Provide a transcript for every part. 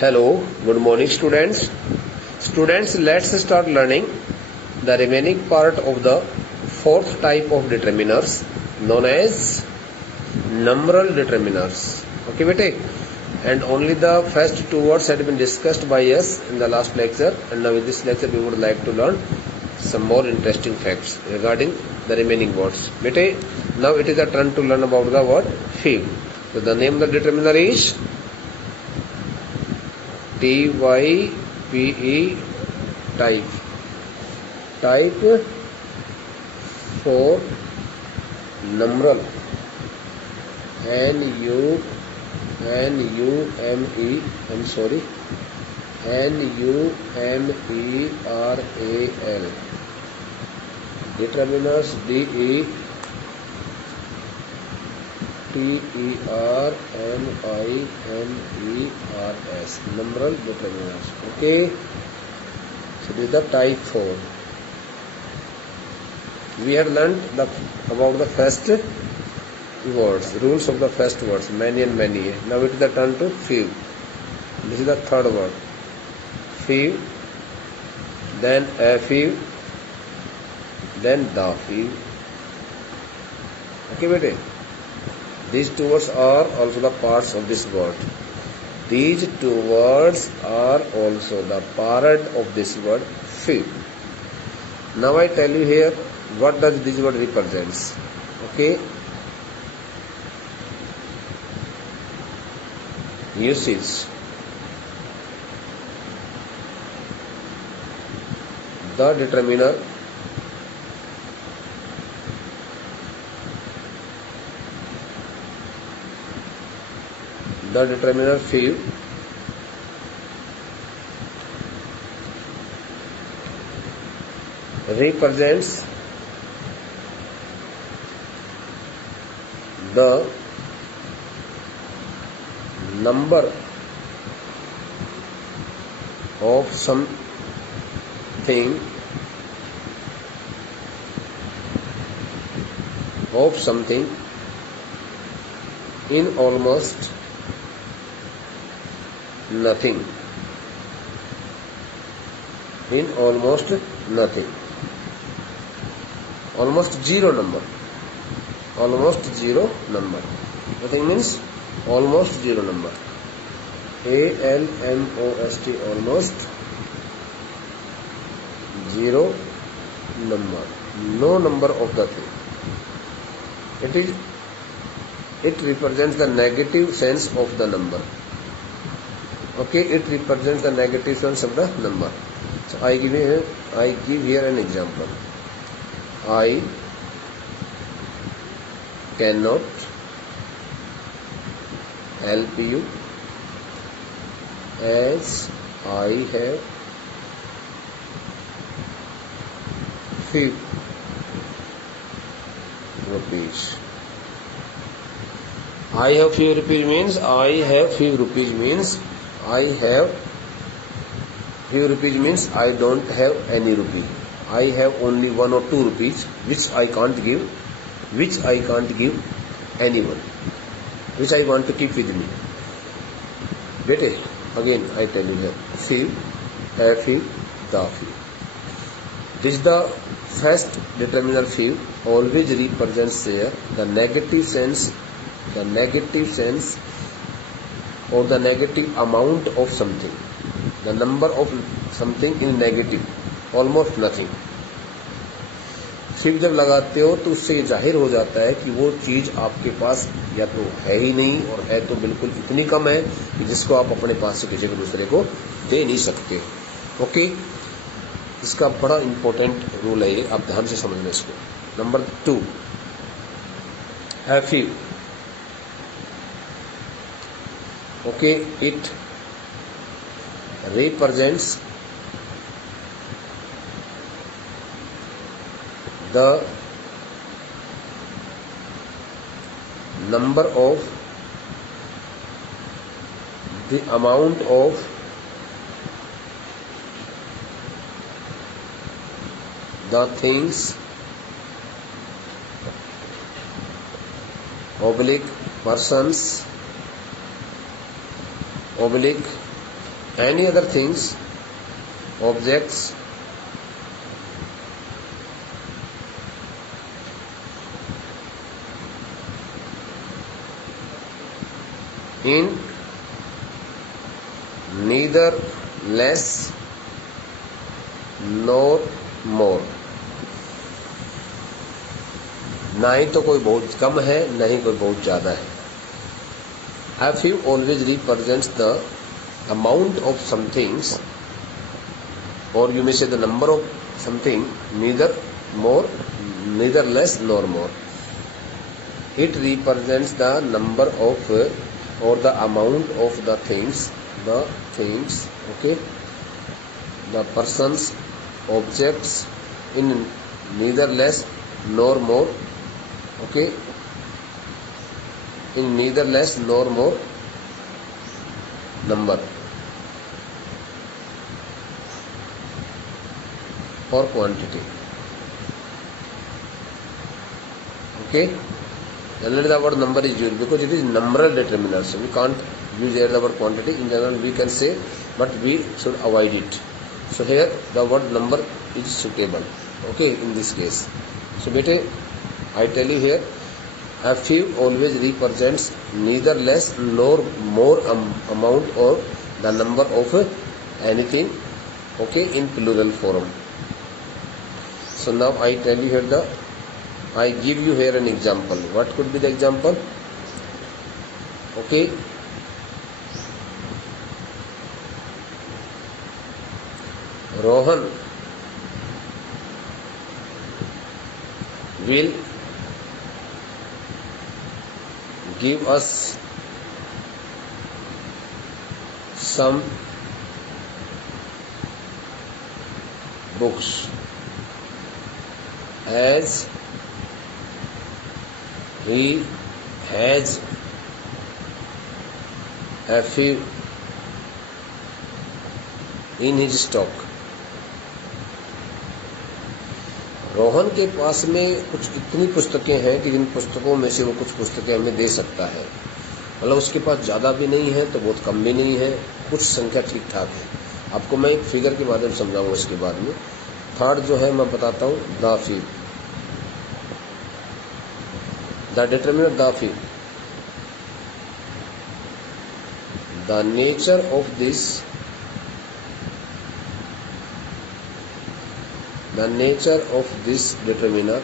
Hello, good morning students. Students, let's start learning the remaining part of the fourth type of determiners known as numeral determiners. Okay, bete? And only the first two words had been discussed by us in the last lecture, and now in this lecture we would like to learn some more interesting facts regarding the remaining words. Bete, now it is a turn to learn about the word few. So the name of the determiner is TYPE, type for numeral, NUME, NUMERAL, determiners DETERMINERS, numeral determiners. Okay, so this is the type 4. We had learned about the first words, rules of the first words, many and many. Now it is the turn to few. This is the third word, few, then a few, then the few. Okay, bete? These two words are also the parts of this word. These two words are also the part of this word few. Now I tell you here what does this word represents. Okay. Usage. The determiner few represents the number of something in almost nothing, almost zero number. Nothing means almost zero number. ALMOST, almost zero number, no number of the thing. It represents the negative sense of the number. Okay, it represents the negative sense of the number. So I give here an example. I cannot help you as I have few rupees. I have few rupees means I don't have any rupee. I have only 1 or 2 rupees which I can't give anyone, which I want to keep with me. Bete, again I tell you here, few, a few, the few. This is the first determiner few, always represents here the negative sense or the negative amount of something, the number of something in negative, almost nothing. फिर जब लगाते हो तो उससे जाहिर हो जाता है कि वो चीज आपके पास या तो है ही नहीं और है तो बिल्कुल इतनी कम है कि जिसको आप अपने पास से किसी को दूसरे को दे नहीं सकते. ओके, इसका बड़ा इंपॉर्टेंट रूल है ये, आप ध्यान से समझना इसको. नंबर 2, है few. Okay, it represents the number of the amount of the things oblique persons oblique any other things, objects, in neither less nor more, ना ही तो कोई बहुत कम है ना ही कोई बहुत ज़्यादा है. A few always represents the amount of some things, or you may say the number of something, neither more, neither less nor more. It represents the number of or the amount of the things, okay, the persons, objects in neither less nor more, okay, in neither less nor more number or quantity. Okay, generally the word number is used because it is numeral determiner, so we can't use here the word quantity. In general we can say, but we should avoid it. So here the word number is suitable, okay, in this case. So bete, I tell you here, a few always represents neither less nor more amount or the number of anything, okay, in plural form. So now I tell you here I give you here an example. What could be the example? Okay, Rohan will give us some books as he has a few in his stock. Rohan के पास में कुछ इतनी पुस्तकें हैं कि जिन पुस्तकों में से वो कुछ पुस्तकें हमें दे सकता है. मतलब उसके पास ज़्यादा भी नहीं है तो बहुत कम भी नहीं है, कुछ संख्या ठीक ठाक है. आपको मैं एक फिगर के माध्यम से समझाऊंगा इसके बाद में. थर्ड जो है मैं बताता हूँ, दाफी, द डिटरमिनर दाफी, the nature of this, the nature of this determiner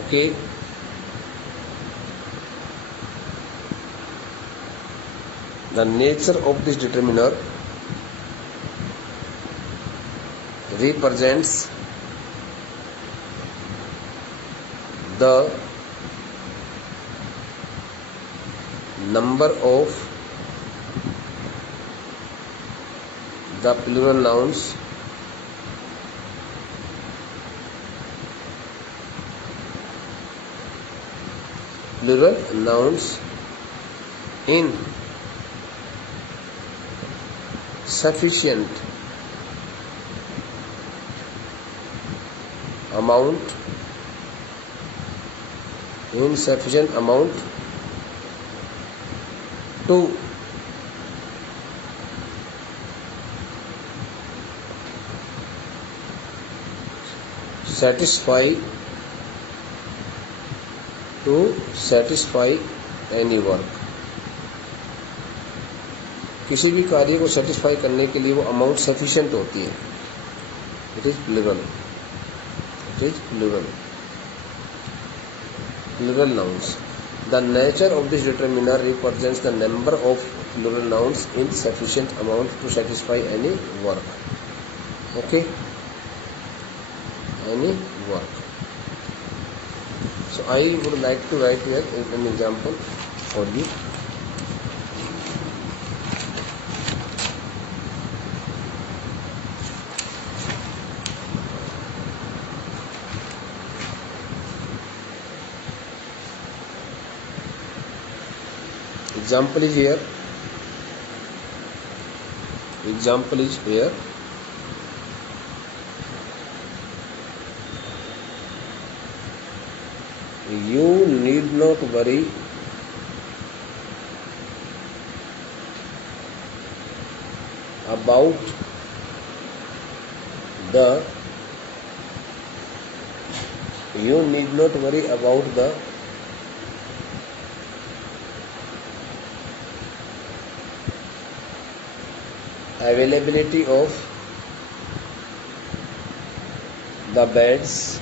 okay the nature of this determiner represents the number of the plural nouns in sufficient amount to satisfy any work. किसी भी कार्य को satisfy करने के लिए वो amount sufficient होती है. It is plural nouns. The nature of this determiner represents the number of plural nouns in sufficient amount to satisfy any work. Okay, any work. So I would like to write here an example for you. Example is here. You need not worry about the you need not worry about the availability of the beds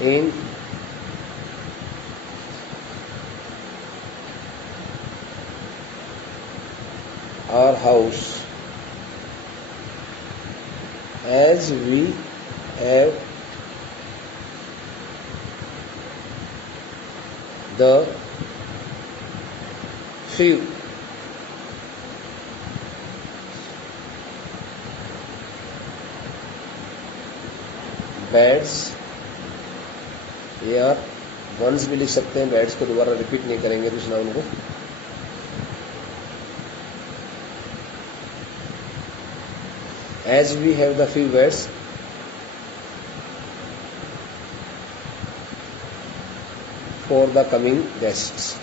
in our house, as we have the few beds, या once भी लिख सकते हैं, beds को दोबारा repeat नहीं करेंगे तो इस नाउन को। As we have the few beds for the coming guests.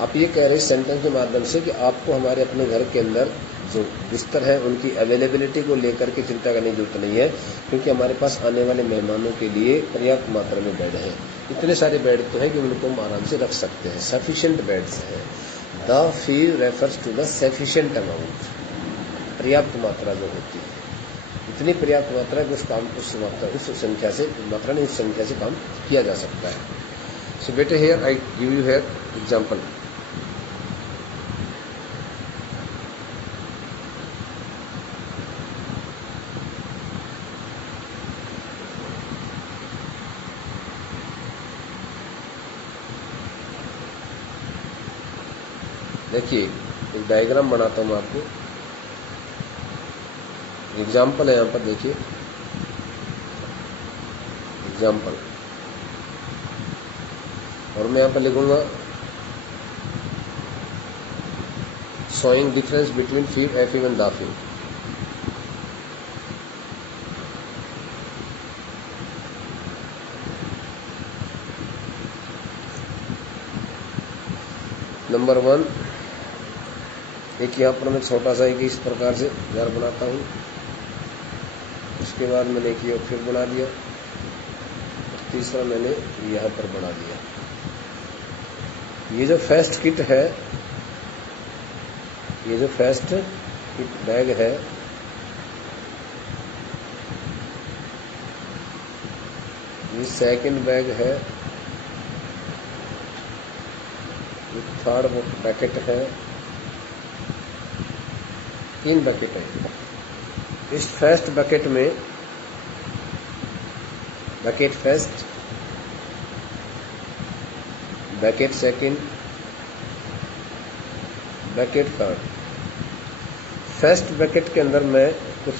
आप ये कह रहे हैं सेंटेंस के माध्यम से कि आपको हमारे अपने घर के अंदर जो बिस्तर है उनकी अवेलेबिलिटी को लेकर के चिंता करने की जरूरत नहीं है, क्योंकि हमारे पास आने वाले मेहमानों के लिए पर्याप्त मात्रा में बेड है। इतने सारे बेड तो है कि उनको हम आराम से रख सकते हैं, सफिशिएंट बेड्स हैं। The few refers to the sufficient amount, पर्याप्त मात्रा जो होती है, इतनी पर्याप्त मात्रा है कि उस संख्या से मात्रा नहीं उस संख्या से काम किया जा सकता है। सो बेटे here I give you here example. देखिए एक डायग्राम बनाता हूं मैं आपको, एग्जाम्पल है यहां पर, देखिए एग्जाम्पल, और मैं यहां पर लिखूंगा शोइंग डिफरेंस बिटवीन फीड, एफिव एंड दाफिव। नंबर 1, एक यहाँ पर मैं छोटा सा एक इस प्रकार से घर बनाता हूँ, उसके बाद मैंने एक ये फिर बना दिया, तीसरा मैंने यहाँ पर बना दिया। ये जो फर्स्ट किट है, ये जो फर्स्ट किट बैग है, ये सेकंड बैग है, ये थर्ड पैकेट है, 3 बकेट है। इस फर्स्ट बकेट में bucket first, bucket second, bucket third. First bucket के अंदर मैं कुछ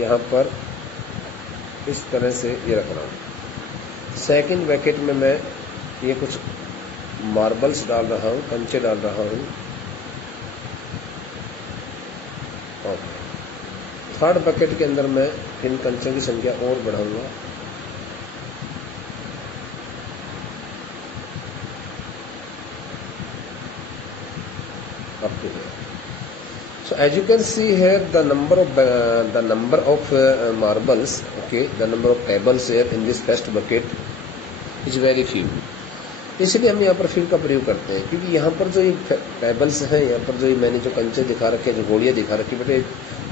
यहाँ पर इस तरह से ये रख रहा हूँ। सेकंड बकेट में मैं ये कुछ मार्बल्स डाल रहा हूँ, कंचे डाल रहा हूँ। और थर्ड बकेट के अंदर मैं इन कंचों की संख्या और बढ़ाऊंगा। up to here. So as you can see here, the number of marbles, okay, the number of pebbles here in this first bucket is very few. इसलिए हम यहाँ पर फिल का प्रयोग करते हैं, क्योंकि यहाँ पर जो ये पेबल्स हैं, यहाँ पर जो ये मैंने जो कंचे दिखा रखे हैं, जो गोलियां दिखा रखी है, बेटे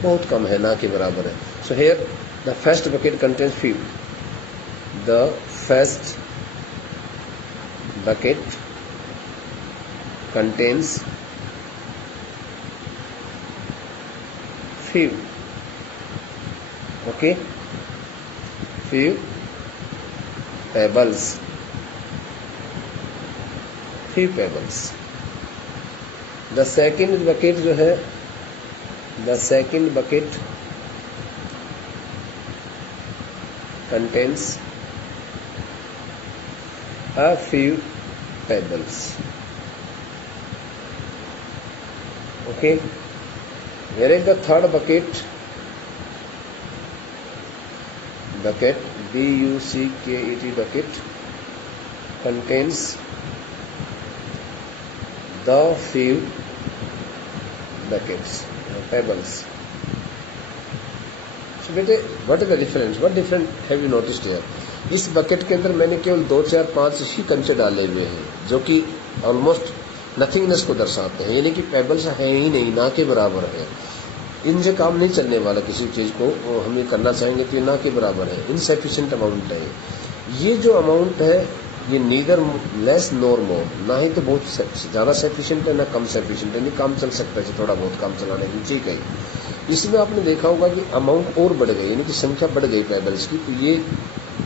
बहुत कम है, ना के बराबर है। So here the first bucket contains few. The first bucket contains few, okay, few pebbles, few pebbles. The second bucket जो है, the second bucket contains a few pebbles, okay. Whereas the third bucket BUCKET bucket contains the few buckets, pebbles. So बेटे what is the difference? What different have you noticed here? इस bucket के अंदर मैंने केवल 2, 4, 5 ही कंचे डाले हुए हैं जो कि ऑलमोस्ट नथिंगनेस को दर्शाते हैं, यानी कि पेबल्स हैं ही नहीं, ना के बराबर है। इनसे काम नहीं चलने वाला, किसी चीज को हम ये करना चाहेंगे तो ये ना के बराबर है, इनसफिशिएंट अमाउंट है। ये जो अमाउंट है ये नीदर लेस नॉर मोर, ना ही तो बहुत ज्यादा सफिशिएंट है ना कम सफिशिएंट है, नहीं काम चल सकता है, थोड़ा बहुत काम चलाने की ठीक है। इसमें आपने देखा होगा कि अमाउंट और बढ़ गई, यानी कि संख्या बढ़ गई पेबल्स की, तो ये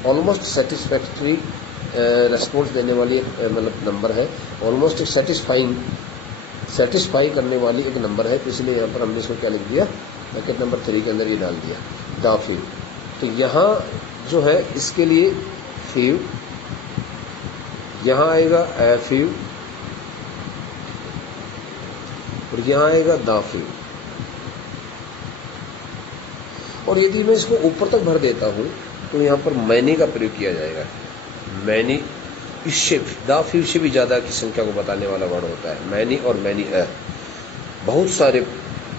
ऑलमोस्ट सेटिस्फैक्ट्री रेस्पॉन्स देने वाली मतलब नंबर है, ऑलमोस्ट एक सेटिस्फाई करने वाली एक नंबर है। तो इसलिए यहाँ पर हमने इसको क्या लिख दिया, बकेट नंबर 3 के अंदर ये डाल दिया द फ्यू। तो यहाँ जो है इसके लिए फ्यू, यहाँ आएगा ए फ्यू और यहाँ आएगा द फ्यू। और यदि मैं इसको ऊपर तक भर देता हूं तो यहाँ पर मैनी का प्रयोग किया जाएगा। मैनी इससे द फ्यू से भी ज्यादा की संख्या को बताने वाला वर्ड होता है मैनी और मैनी बहुत सारे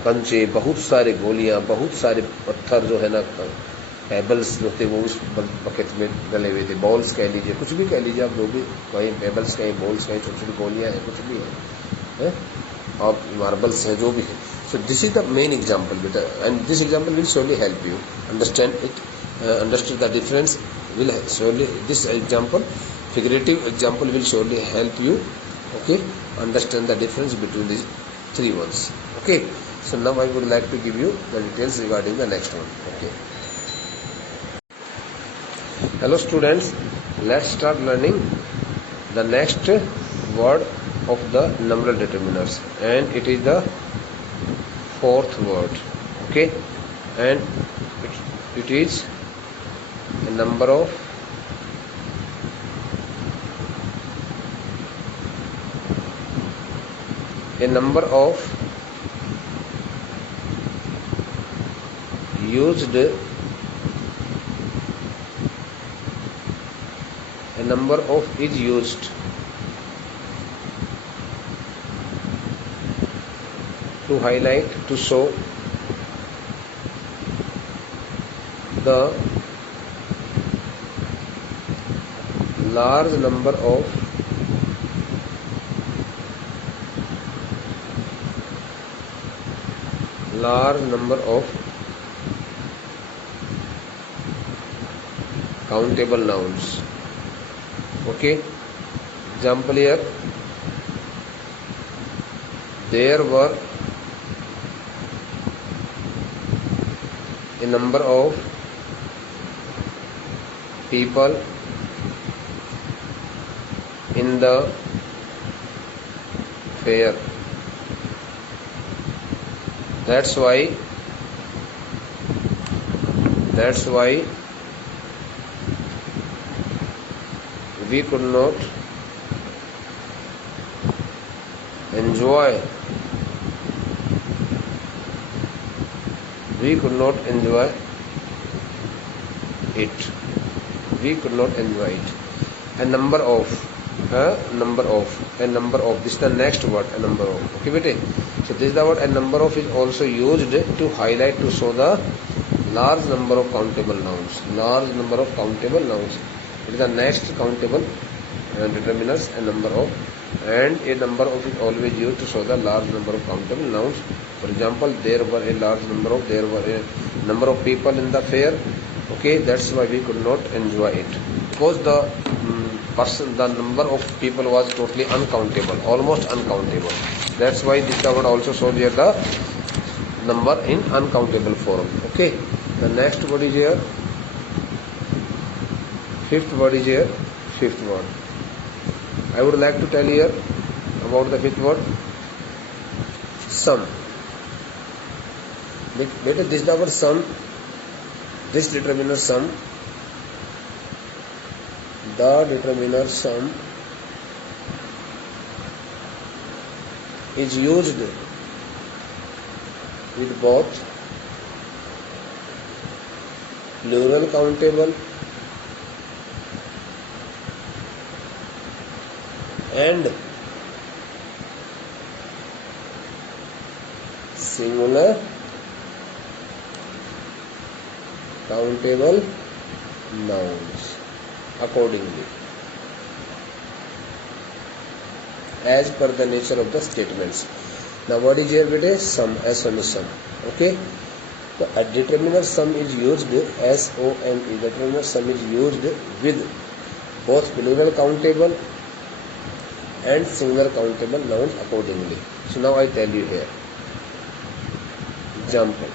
कंचे, बहुत सारे गोलियां, बहुत सारे पत्थर जो है ना पेबल्स जो थे वो उस बकेट में डले हुए थे। बॉल्स कह लीजिए, कुछ भी कह लीजिए आप, जो भी कहीं पेबल्स कहीं बॉल्स कहीं छोटी छोटी गोलियां हैं, कुछ भी है और मार्बल्स है, जो भी है। So this is the main example, beta, and this example will surely help you understand it. Understand the difference will surely. This example, figurative example, will surely help you. Okay, understand the difference between these three ones. Okay. So now I would like to give you the details regarding the next one. Okay. Hello students, let's start learning the next word of the numeral determiners, and it is the fourth word. Okay, and it is a number of used is used to highlight, to show the large number of countable nouns. Okay, example here, there were a number of people in the fair. That's why we could not enjoy it. A number of, this is the next word, a number of. Okay bete, so this is the word a number of is also used to highlight, to show the large number of countable nouns. It is the next countable determiners, a number of, and a number of is always used to show the large number of countable nouns. For example, there were a number of people in the fair. Okay, that's why we could not enjoy it, because the number of people was totally uncountable, almost uncountable. That's why this word also shows here the number in uncountable form. Okay, the next word is here, fifth word. I would like to tell here about the fifth word, sum. Better this is the word sum. This determiner sum, the determiner sum is used with both plural countable and singular countable nouns accordingly as per the nature of the statements. Now what is here beta? Sum, S-O-M is sum. Okay, so a determiner sum is used, S-O-M-E, determiner sum is used with both plural countable and singular countable nouns accordingly. So now I tell you here. Example.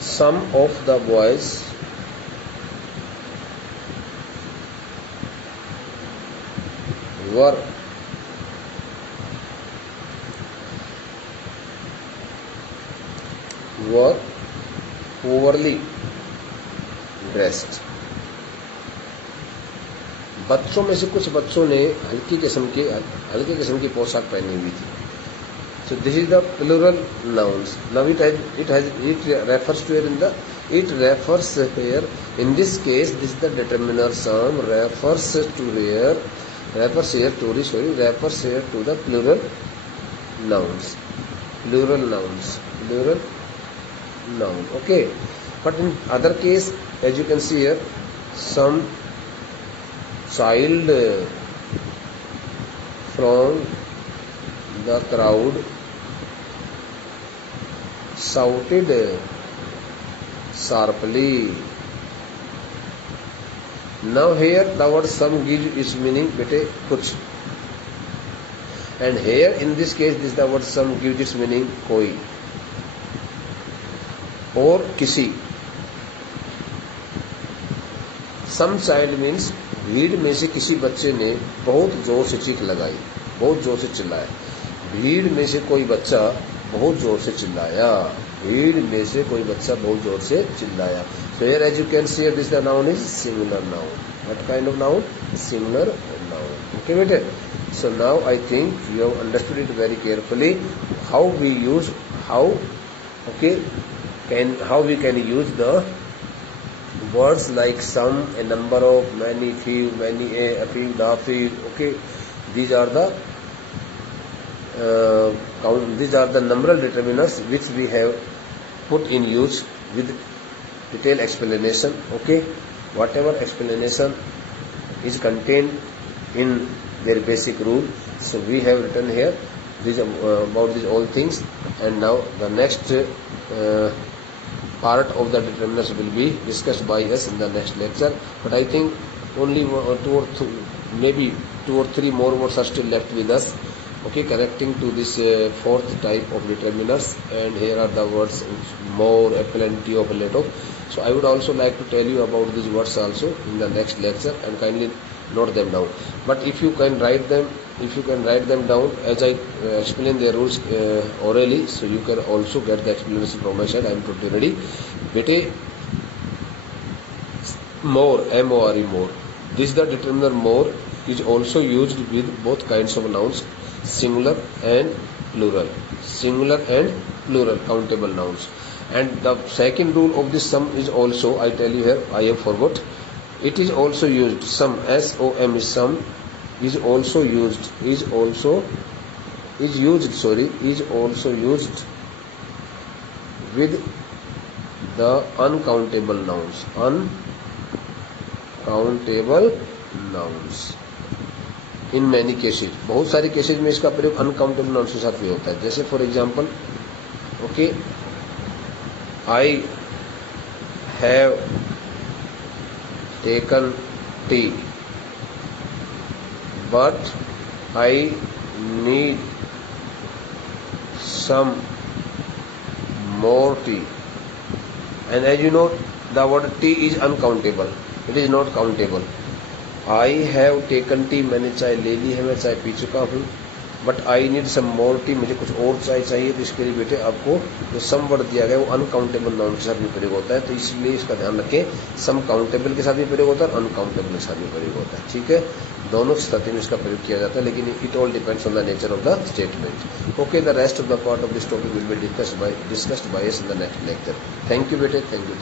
Some of the boys were poorly dressed. बच्चों में से कुछ बच्चों ने हल्की किस्म की पोशाक पहनी हुई थी. So this is the plural nouns. Now it refers to here in this case this is the determiner sum refers here to the plural nouns. Okay, but in other case, as you can see here, some child from the crowd shouted sharply. Now here the word some gives its meaning bete kuch, and here in this case this the word some gives its meaning koi or kisi. Some child means भीड़ में से किसी बच्चे ने बहुत जोर से चीख लगाई, बहुत जोर से चिल्लाया. भीड़ में से कोई बच्चा बहुत जोर से चिल्लाया. भीड़ में से कोई बच्चा बहुत जोर से चिल्लाया. So here as you can see this the noun is singular noun. What kind of noun? Singular noun. Okay bete. So now I think you have understood it very carefully how we can use the words like some, a number of, many, few, many, a few, the few. Okay, these are the numeral determiners which we have put in use with detailed explanation. Okay, whatever explanation is contained in their basic rule, so we have written here about these all things. And now the next part of the determiners will be discussed by us in the next lecture. But I think only maybe two or three more words are still left with us. Okay, connecting to this fourth type of determiners, and here are the words more, a plenty of, a lot of. So I would also like to tell you about these words also in the next lecture, and kindly note them down. But if you can write them down as I explain the rules orally, so you can also get the explanation from my side. I am totally ready. Bete, more, M-O-R-E, more. This the determiner more is also used with both kinds of nouns, singular and plural countable nouns. And the second rule of this sum is also, I tell you here, I have forgot, it is also used, sum, S-O-M is sum, is also used with the uncountable nouns. In many cases, बहुत सारे cases में इसका प्रयोग uncountable nouns के साथ भी होता है. जैसे for example, okay, I have taken tea, but I need some more tea. And as you know, the word tea is uncountable. It is not countable. I have taken tea, मैंने चाय ले ली है, मैं चाय पी चुका हूँ. But I need some more tea, मुझे कुछ और चाय चाहिए. तो इसके लिए बेटे आपको जो सम वर्ड दिया गया वो अनकाउंटेबल नाउन के साथ भी प्रयोग होता है. तो इसलिए इसका ध्यान रखें, सम काउंटेबल के साथ भी प्रयोग होता है और अनकाउंटेबल के साथ भी प्रयोग होता है. ठीक है, दोनों स्थिति में इसका प्रयोग किया जाता है, लेकिन it all depends on the nature of the statement. Okay, the rest of the part of this topic will be discussed by us in the next lecture. Thank you बेटे, थैंक यू.